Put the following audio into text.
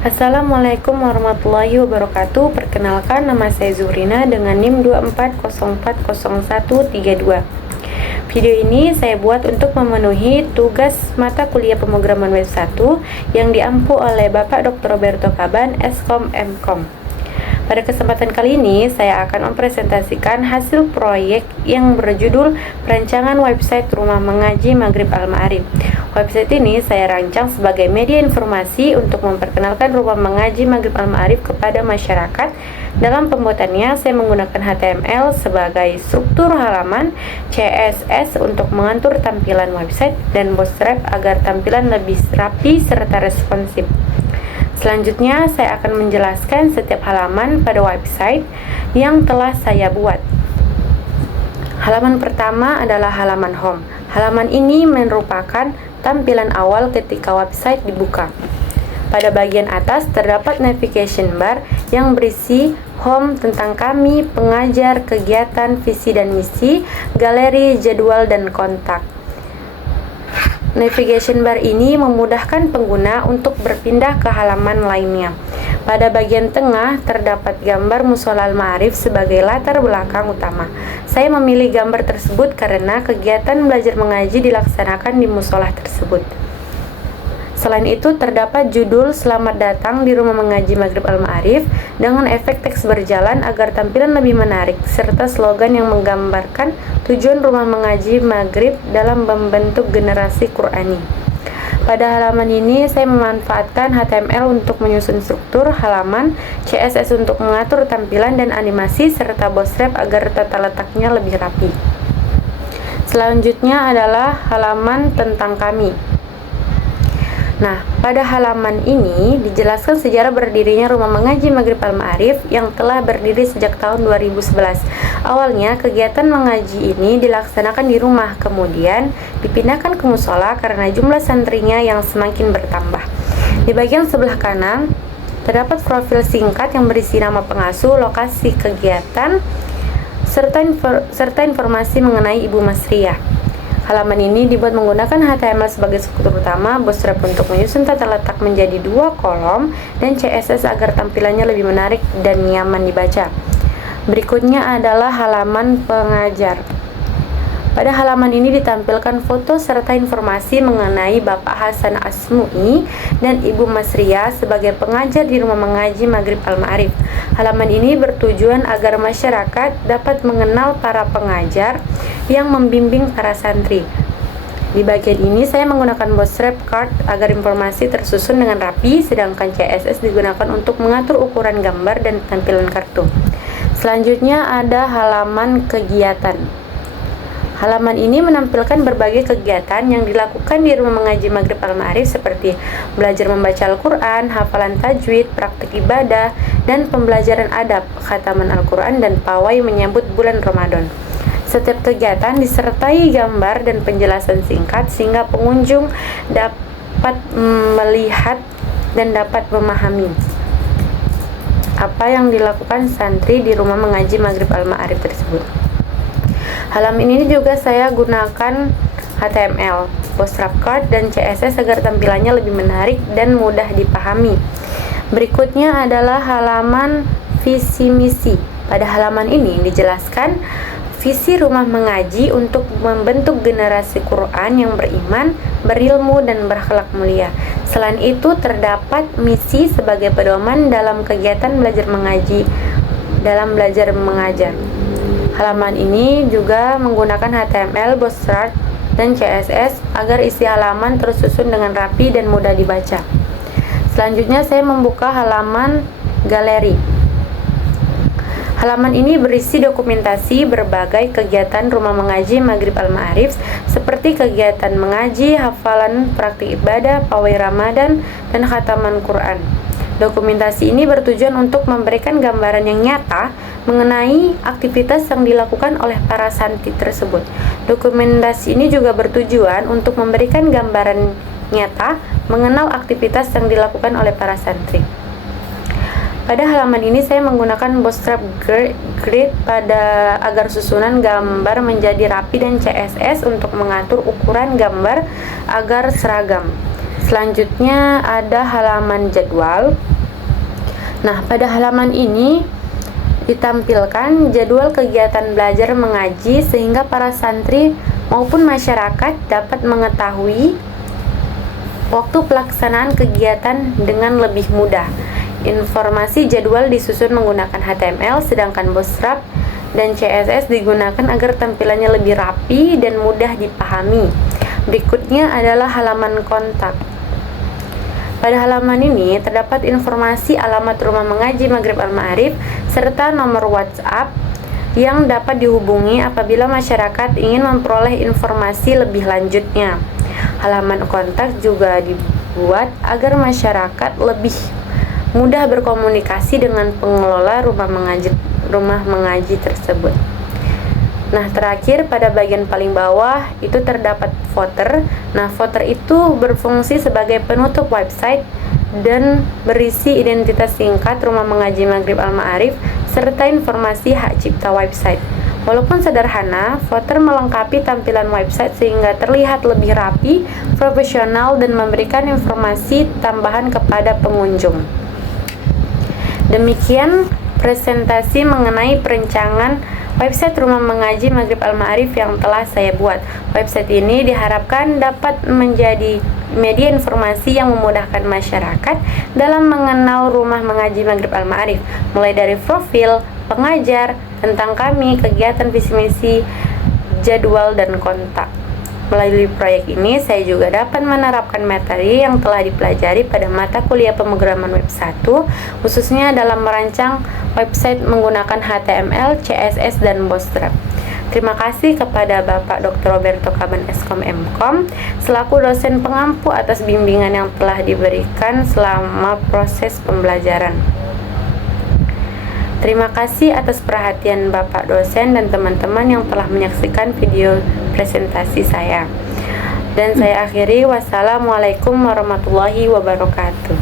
Assalamualaikum warahmatullahi wabarakatuh. Perkenalkan, nama saya Zurina dengan NIM 24040132. Video ini saya buat untuk memenuhi tugas mata kuliah pemrograman web 1 yang diampu oleh Bapak Dr. Roberto Caban, Eskom Mkom. Pada kesempatan kali ini, saya akan mempresentasikan hasil proyek yang berjudul Perancangan Website Rumah Mengaji Maghrib Al-Ma'arif. Website ini saya rancang sebagai media informasi untuk memperkenalkan Rumah Mengaji Maghrib Al-Ma'arif kepada masyarakat. Dalam pembuatannya, saya menggunakan HTML sebagai struktur halaman, CSS untuk mengatur tampilan website, dan Bootstrap agar tampilan lebih rapi serta responsif. Selanjutnya, saya akan menjelaskan setiap halaman pada website yang telah saya buat. Halaman pertama adalah halaman home. Halaman ini merupakan tampilan awal ketika website dibuka. Pada bagian atas terdapat navigation bar yang berisi home tentang kami, pengajar, kegiatan, visi dan misi, galeri, jadwal, dan kontak. Navigation bar ini memudahkan pengguna untuk berpindah ke halaman lainnya. Pada bagian tengah terdapat gambar Mushola Al-Ma'arif sebagai latar belakang utama. Saya memilih gambar tersebut karena kegiatan belajar mengaji dilaksanakan di mushola tersebut. Selain itu, terdapat judul Selamat Datang di Rumah Mengaji Maghrib Al-Ma'arif dengan efek teks berjalan agar tampilan lebih menarik, serta slogan yang menggambarkan tujuan Rumah Mengaji Maghrib dalam membentuk generasi Qur'ani. Pada halaman ini, saya memanfaatkan HTML untuk menyusun struktur halaman, CSS untuk mengatur tampilan dan animasi, serta Bootstrap agar tata letaknya lebih rapi. Selanjutnya adalah halaman tentang kami. Nah, pada halaman ini dijelaskan sejarah berdirinya Rumah Mengaji Maghrib Al-Ma'arif yang telah berdiri sejak tahun 2011. Awalnya, kegiatan mengaji ini dilaksanakan di rumah, kemudian dipindahkan ke mushola karena jumlah santrinya yang semakin bertambah. Di bagian sebelah kanan, terdapat profil singkat yang berisi nama pengasuh, lokasi kegiatan, serta informasi mengenai Ibu Masriah. Halaman ini dibuat menggunakan HTML sebagai struktur utama, Bootstrap untuk menyusun tata letak menjadi 2 kolom, dan CSS agar tampilannya lebih menarik dan nyaman dibaca. Berikutnya adalah halaman pengajar. Pada halaman ini ditampilkan foto serta informasi mengenai Bapak Hasan Asmu'i dan Ibu Masriah sebagai pengajar di Rumah Mengaji Maghrib Al-Ma'arif. Halaman ini bertujuan agar masyarakat dapat mengenal para pengajar yang membimbing para santri. Di bagian ini saya menggunakan Bootstrap card agar informasi tersusun dengan rapi, sedangkan CSS digunakan untuk mengatur ukuran gambar dan tampilan kartu. Selanjutnya ada halaman kegiatan. Halaman ini menampilkan berbagai kegiatan yang dilakukan di Rumah Mengaji Maghrib Al-Ma'arif seperti belajar membaca Al-Quran, hafalan tajwid, praktik ibadah, dan pembelajaran adab, khataman Al-Quran, dan pawai menyambut bulan Ramadan. Setiap kegiatan disertai gambar dan penjelasan singkat sehingga pengunjung dapat melihat dan dapat memahami apa yang dilakukan santri di Rumah Mengaji Maghrib Al-Ma'arif tersebut. Halaman ini juga saya gunakan HTML, Bootstrap card, dan CSS agar tampilannya lebih menarik dan mudah dipahami. Berikutnya adalah halaman visi misi. Pada halaman ini dijelaskan visi Rumah Mengaji untuk membentuk generasi Quran yang beriman, berilmu, dan berakhlak mulia. Selain itu, terdapat misi sebagai pedoman dalam kegiatan belajar mengaji dalam belajar mengajar. Halaman ini juga menggunakan HTML, Bootstrap, dan CSS agar isi halaman tersusun dengan rapi dan mudah dibaca. Selanjutnya saya membuka halaman galeri. Halaman ini berisi dokumentasi berbagai kegiatan Rumah Mengaji Maghrib Al-Ma'arif seperti kegiatan mengaji, hafalan, praktik ibadah, pawai Ramadan, dan khataman Quran. Dokumentasi ini bertujuan untuk memberikan gambaran yang nyata mengenai aktivitas yang dilakukan oleh para santri tersebut. Dokumentasi ini juga bertujuan untuk memberikan gambaran nyata mengenal aktivitas yang dilakukan oleh para santri. Pada halaman ini saya menggunakan Bootstrap grid agar susunan gambar menjadi rapi dan CSS untuk mengatur ukuran gambar agar seragam. Selanjutnya ada halaman jadwal. Nah, pada halaman ini ditampilkan jadwal kegiatan belajar mengaji sehingga para santri maupun masyarakat dapat mengetahui waktu pelaksanaan kegiatan dengan lebih mudah. Informasi jadwal disusun menggunakan HTML, sedangkan Bootstrap dan CSS digunakan agar tampilannya lebih rapi dan mudah dipahami. Berikutnya adalah halaman kontak. Pada halaman ini terdapat informasi alamat Rumah Mengaji Maghrib Al-Ma'arif serta nomor WhatsApp yang dapat dihubungi apabila masyarakat ingin memperoleh informasi lebih lanjutnya. Halaman kontak juga dibuat agar masyarakat lebih mudah berkomunikasi dengan pengelola rumah mengaji tersebut. Nah, terakhir pada bagian paling bawah itu terdapat footer. Nah, footer itu berfungsi sebagai penutup website dan berisi identitas singkat Rumah Mengaji Maghrib Al-Ma'arif serta informasi hak cipta website. Walaupun sederhana, footer melengkapi tampilan website sehingga terlihat lebih rapi, profesional, dan memberikan informasi tambahan kepada pengunjung. Demikian presentasi mengenai perencanaan website Rumah Mengaji Maghrib Al-Ma'arif yang telah saya buat. Website ini diharapkan dapat menjadi media informasi yang memudahkan masyarakat dalam mengenal Rumah Mengaji Maghrib Al-Ma'arif, mulai dari profil, pengajar, tentang kami, kegiatan visi misi, jadwal, dan kontak. Melalui proyek ini, saya juga dapat menerapkan materi yang telah dipelajari pada mata kuliah pemrograman web 1, khususnya dalam merancang website menggunakan HTML, CSS, dan Bootstrap. Terima kasih kepada Bapak Dr. Roberto Caban Eskom MKom selaku dosen pengampu atas bimbingan yang telah diberikan selama proses pembelajaran. Terima kasih atas perhatian Bapak dosen dan teman-teman yang telah menyaksikan video presentasi saya. Dan saya akhiri, wassalamualaikum warahmatullahi wabarakatuh.